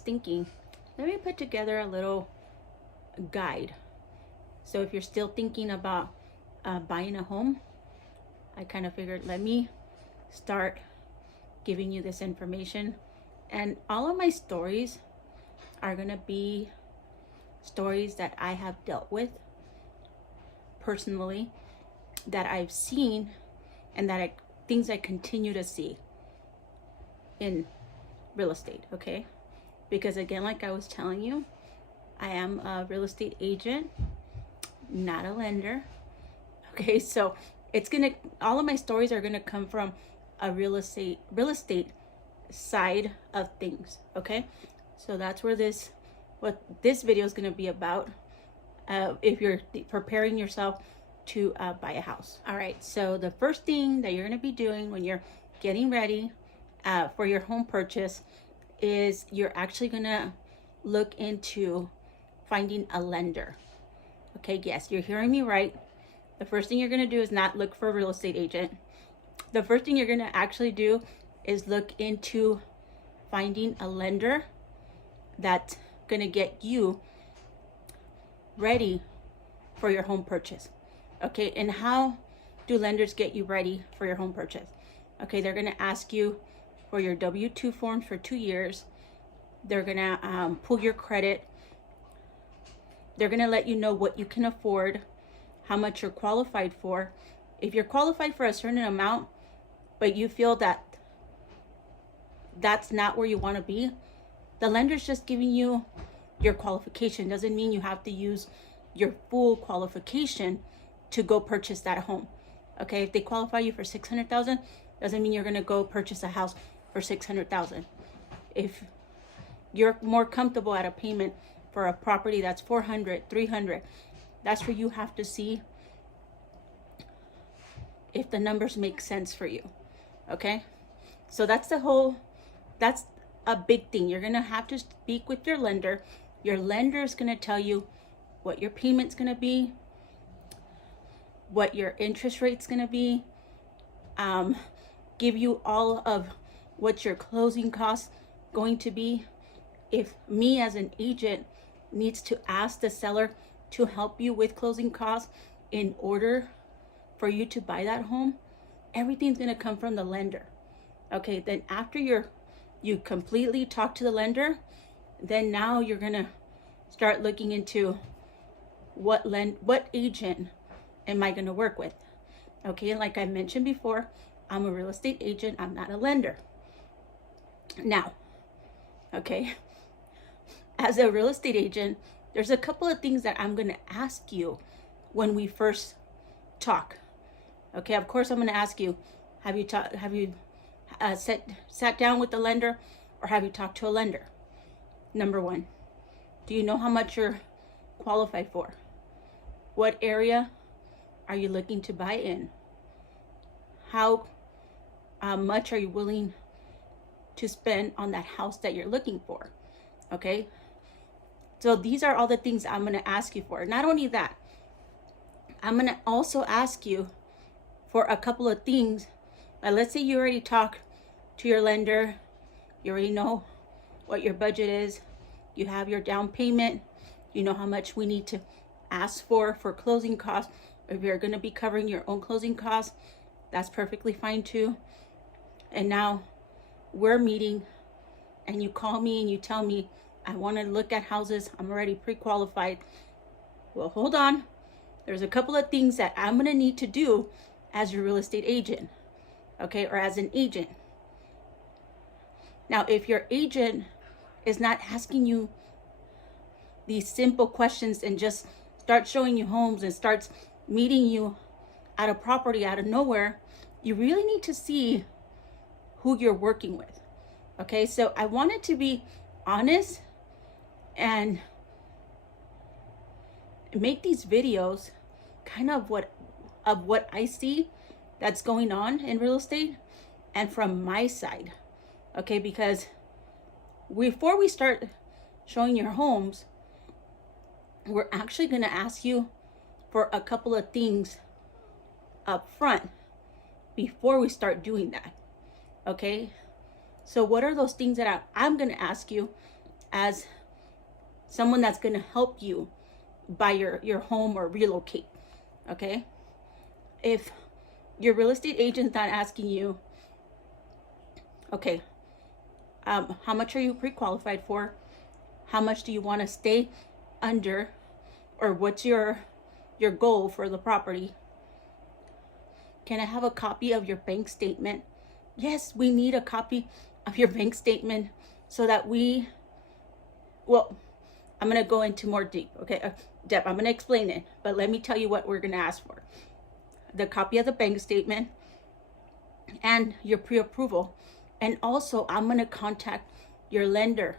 Thinking, let me put together a little guide. So if you're still thinking about buying a home, I kind of figured let me start giving you this information. And all of my stories are gonna be stories that I have dealt with personally, that I've seen, and that things I continue to see in real estate, okay? Because again, like I was telling you, I am a real estate agent, not a lender. Okay, so all of my stories are gonna come from a real estate side of things. Okay, so that's what this video is gonna be about. If you're preparing yourself to buy a house. All right, so the first thing that you're gonna be doing when you're getting ready for your home purchase is you're actually gonna look into finding a lender. Okay, yes, you're hearing me right. The first thing you're gonna do is not look for a real estate agent. The first thing you're gonna actually do is look into finding a lender that's gonna get you ready for your home purchase. Okay, and how do lenders get you ready for your home purchase? Okay, they're gonna ask you for your W-2 forms for 2 years. They're gonna pull your credit. They're gonna let you know what you can afford, how much you're qualified for. If you're qualified for a certain amount, but you feel that that's not where you wanna be, the lender's just giving you your qualification. Doesn't mean you have to use your full qualification to go purchase that home. Okay, if they qualify you for $600,000, doesn't mean you're gonna go purchase a house for $600,000. If you're more comfortable at a payment for a property that's $400,000, $300,000, that's where you have to see if the numbers make sense for you. Okay, so that's a big thing. You're gonna have to speak with your lender. Your lender is gonna tell you what your payment's gonna be, what your interest rate's gonna be, give you all of what your closing costs going to be. If me as an agent needs to ask the seller to help you with closing costs in order for you to buy that home, everything's gonna come from the lender. Okay, then after you completely talk to the lender, then now you're gonna start looking into what agent am I gonna work with. Okay, and like I mentioned before, I'm a real estate agent, I'm not a lender. Now, okay, as a real estate agent, there's a couple of things that I'm gonna ask you when we first talk. Okay, of course I'm gonna ask you, have you sat down with the lender, or have you talked to a lender? Number one, do you know how much you're qualified for? What area are you looking to buy in? How much are you willing to spend on that house that you're looking for? Okay, so these are all the things I'm going to ask you for. Not only that, I'm going to also ask you for a couple of things. Let's say you already talked to your lender, you already know what your budget is, you have your down payment, you know how much we need to ask for closing costs. If you're going to be covering your own closing costs, that's perfectly fine too. And now we're meeting, and you call me and you tell me, I want to look at houses, I'm already pre-qualified. Well, hold on. There's a couple of things that I'm going to need to do as your real estate agent, okay, or as an agent. Now, if your agent is not asking you these simple questions and just starts showing you homes and starts meeting you at a property out of nowhere, you really need to see who you're working with. Okay, so I wanted to be honest and make these videos kind of what I see that's going on in real estate and from my side. Okay, because before we start showing your homes, we're actually going to ask you for a couple of things up front before we start doing that. Okay, so what are those things that I'm going to ask you as someone that's going to help you buy your home or relocate. Okay? If your real estate agent's not asking you, okay, how much are you pre-qualified for? How much do you want to stay under? Or what's your goal for the property? Can I have a copy of your bank statement? Yes, we need a copy of your bank statement so that well, I'm going to go into more deep, okay? Depth. I'm going to explain it, but let me tell you what we're going to ask for. The copy of the bank statement and your pre-approval. And also, I'm going to contact your lender.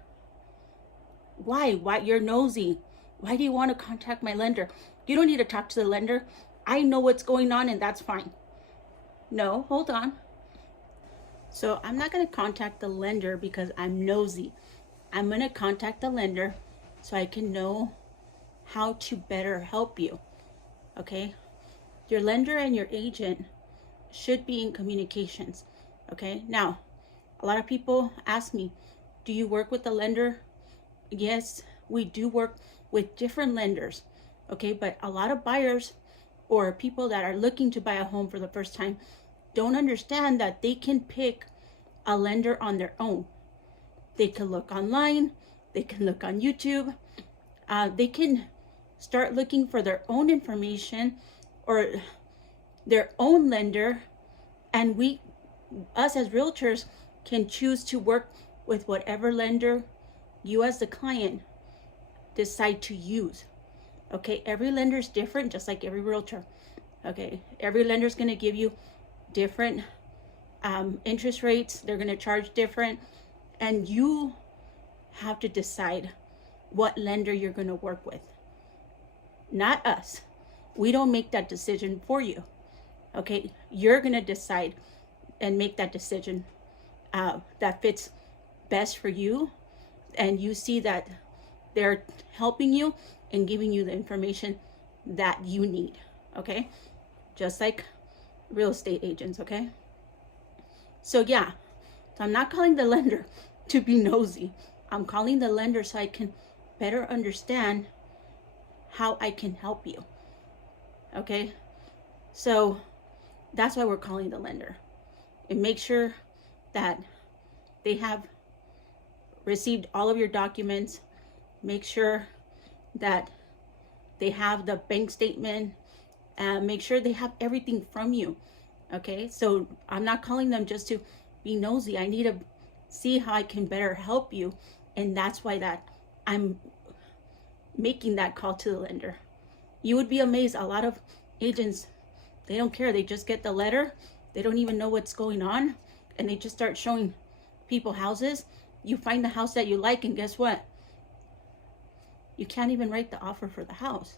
Why? You're nosy. Why do you want to contact my lender? You don't need to talk to the lender. I know what's going on, and that's fine. No, hold on. So I'm not going to contact the lender because I'm nosy. I'm going to contact the lender so I can know how to better help you. Okay? Your lender and your agent should be in communications. Okay? Now, a lot of people ask me, do you work with the lender? Yes, we do work with different lenders. Okay? But a lot of buyers or people that are looking to buy a home for the first time don't understand that they can pick a lender on their own. They can look online, they can look on YouTube, they can start looking for their own information or their own lender, and us as realtors can choose to work with whatever lender you as the client decide to use. Okay, every lender is different, just like every realtor. Okay, every lender is going to give you different interest rates. They're going to charge different, and you have to decide what lender you're going to work with. Not us. We don't make that decision for you. Okay, you're going to decide and make that decision that fits best for you, and you see that they're helping you and giving you the information that you need. Okay, just like real estate agents. Okay, so yeah, so I'm not calling the lender to be nosy. I'm calling the lender so I can better understand how I can help you. Okay, so that's why we're calling the lender, and make sure that they have received all of your documents. Make sure that they have the bank statement, and make sure they have everything from you. Okay, so I'm not calling them just to be nosy. I need to see how I can better help you, and that's why that I'm making that call to the lender. You would be amazed. A lot of agents, they don't care. They just get the letter. They don't even know what's going on, and they just start showing people houses. You find the house that you like, and guess what? You can't even write the offer for the house,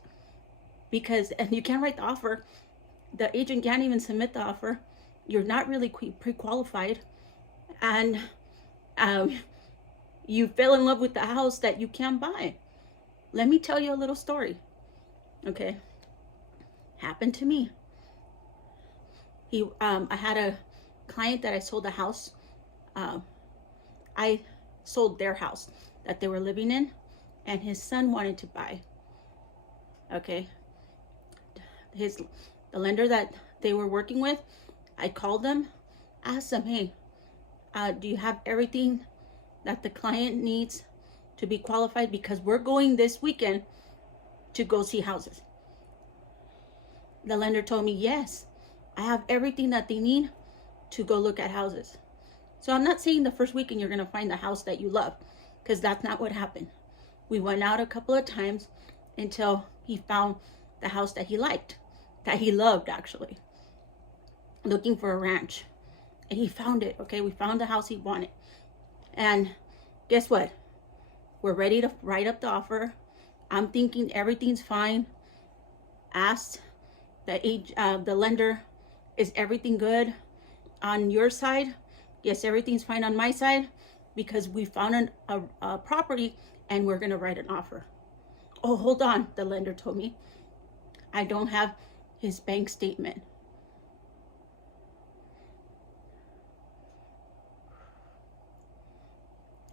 and you can't write the offer. The agent can't even submit the offer. You're not really pre-qualified, and you fell in love with the house that you can't buy. Let me tell you a little story. Okay, happened to me. I had a client that I sold a house. I sold their house that they were living in, and his son wanted to buy. Okay, the lender that they were working with, I called them, asked them, hey, do you have everything that the client needs to be qualified? Because we're going this weekend to go see houses. The lender told me, yes, I have everything that they need to go look at houses. So I'm not saying the first weekend you're going to find the house that you love, because that's not what happened. We went out a couple of times until he found the house that he liked, that he loved actually, looking for a ranch. And he found it. Okay, we found the house he wanted. And guess what? We're ready to write up the offer. I'm thinking everything's fine. Asked the lender, is everything good on your side? Yes, everything's fine on my side, because we found a property and we're going to write an offer. Oh, hold on, the lender told me. I don't have his bank statement.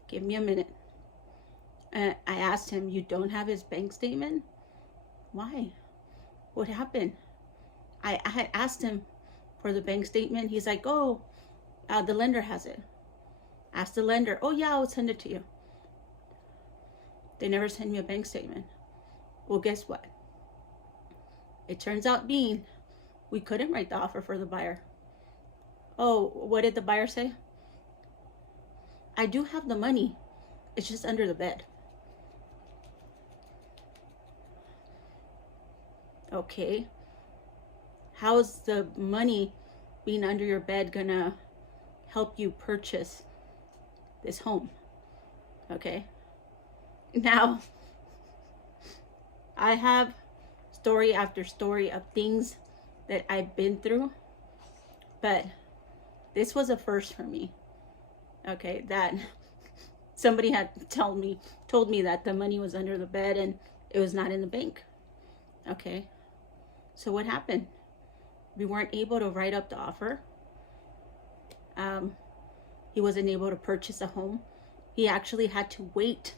Give me a minute. I asked him, you don't have his bank statement? Why? What happened? I had asked him for the bank statement. He's like, oh, the lender has it. Ask the lender. Oh yeah, I'll send it to you. They never send me a bank statement. Well, guess what? It turns out being we couldn't write the offer for the buyer. Oh, what did the buyer say? I do have the money. It's just under the bed. Okay. How's the money being under your bed gonna help you purchase this home? Okay. Now, I have story after story of things that I've been through, but this was a first for me. Okay, that somebody had told me that the money was under the bed and it was not in the bank. Okay, so what happened? We weren't able to write up the offer. He wasn't able to purchase a home. He actually had to wait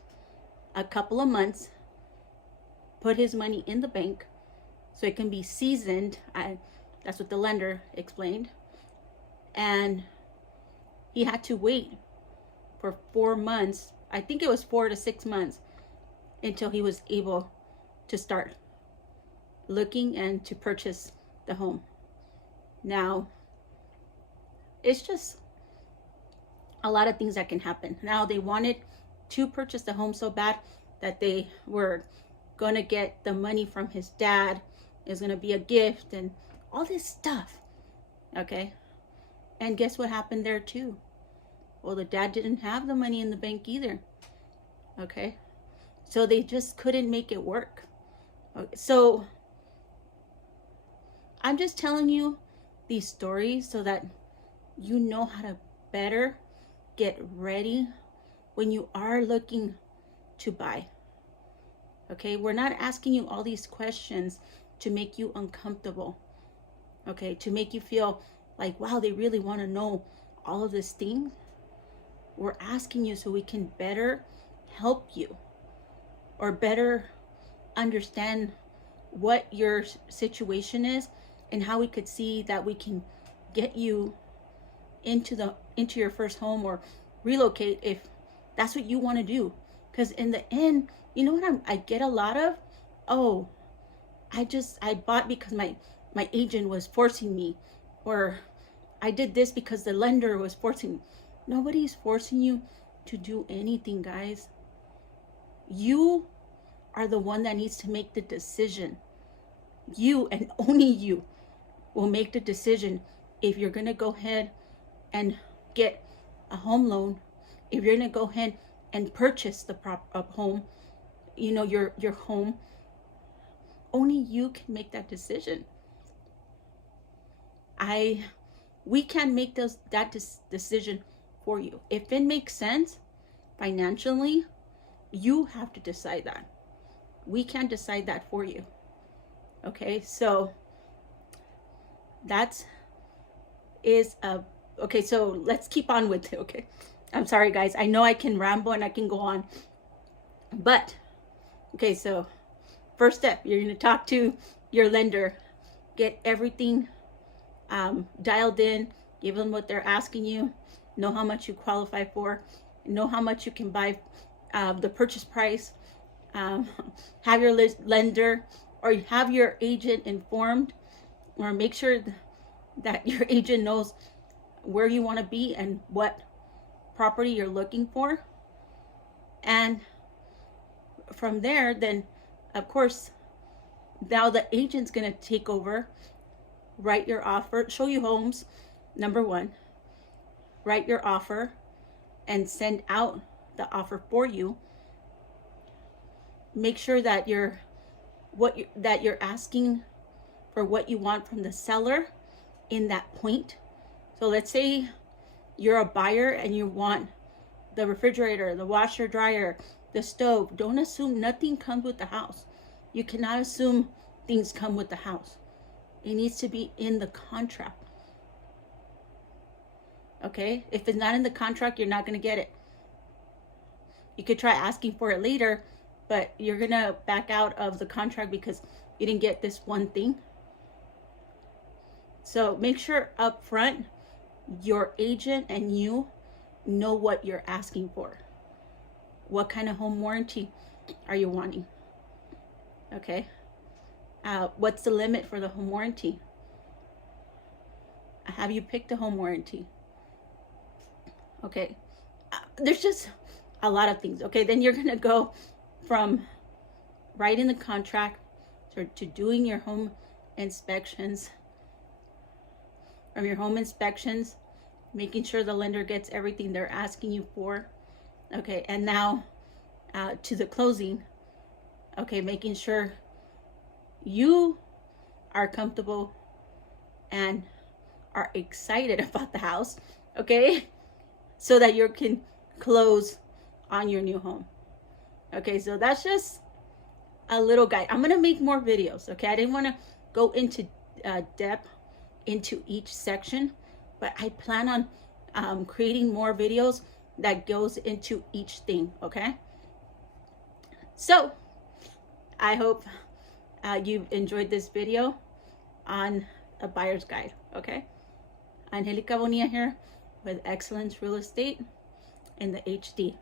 a couple of months, put his money in the bank so it can be seasoned. That's what the lender explained. And he had to wait for 4 months. I think it was 4 to 6 months until he was able to start looking and to purchase the home. Now, it's just a lot of things that can happen. Now, they wanted to purchase the home so bad that they were going to get the money from his dad. It was going to be a gift and all this stuff. Okay. And guess what happened there too? Well, the dad didn't have the money in the bank either. Okay. So they just couldn't make it work. Okay. So I'm just telling you these stories so that you know how to better get ready when you are looking to buy. Okay, we're not asking you all these questions to make you uncomfortable. Okay, to make you feel like, wow, they really want to know all of these things. We're asking you so we can better help you or better understand what your situation is and how we could see that we can get you into your first home or relocate if that's what you want to do. Because in the end, you know what I get a lot of? Oh, I bought because my agent was forcing me, or I did this because the lender was forcing me. Nobody's forcing you to do anything, guys. You are the one that needs to make the decision. You and only you will make the decision if you're going to go ahead and get a home loan, if you're going to go ahead and purchase the home, you know, your home. Only you can make that decision. We can't make that decision for you. If it makes sense financially, you have to decide that. We can't decide that for you. Okay, so okay, so let's keep on with it. Okay, I'm sorry guys, I know I can ramble and I can go on, but okay, so first step, you're going to talk to your lender, get everything dialed in, give them what they're asking you, know how much you qualify for, know how much you can buy, the purchase price, have your lender or have your agent informed, or make sure that your agent knows where you want to be and what property you're looking for. And from there, then of course, now the agent's going to take over, write your offer, show you homes, number one, write your offer and send out the offer for you. Make sure that you're asking for what you want from the seller in that point. So let's say you're a buyer and you want the refrigerator, the washer, dryer, the stove. Don't assume nothing comes with the house. You cannot assume things come with the house. It needs to be in the contract. Okay? If it's not in the contract, you're not going to get it. You could try asking for it later, but you're gonna back out of the contract because you didn't get this one thing. So make sure up front your agent and you know what you're asking for. What kind of home warranty are you wanting? Okay. What's the limit for the home warranty? Have you picked a home warranty? Okay. There's just a lot of things. Okay. Then you're going to go from writing the contract to doing your home inspections. From your home inspections, making sure the lender gets everything they're asking you for. Okay. And now to the closing. Okay. Making sure you are comfortable and are excited about the house, okay, so that you can close on your new home. Okay, so that's just a little guide. I'm gonna make more videos. Okay, I didn't want to go into depth into each section, but I plan on creating more videos that goes into each thing. Okay, so I hope you enjoyed this video on a buyer's guide. Okay, Angelica Bonilla here with Excellence Real Estate in the HD.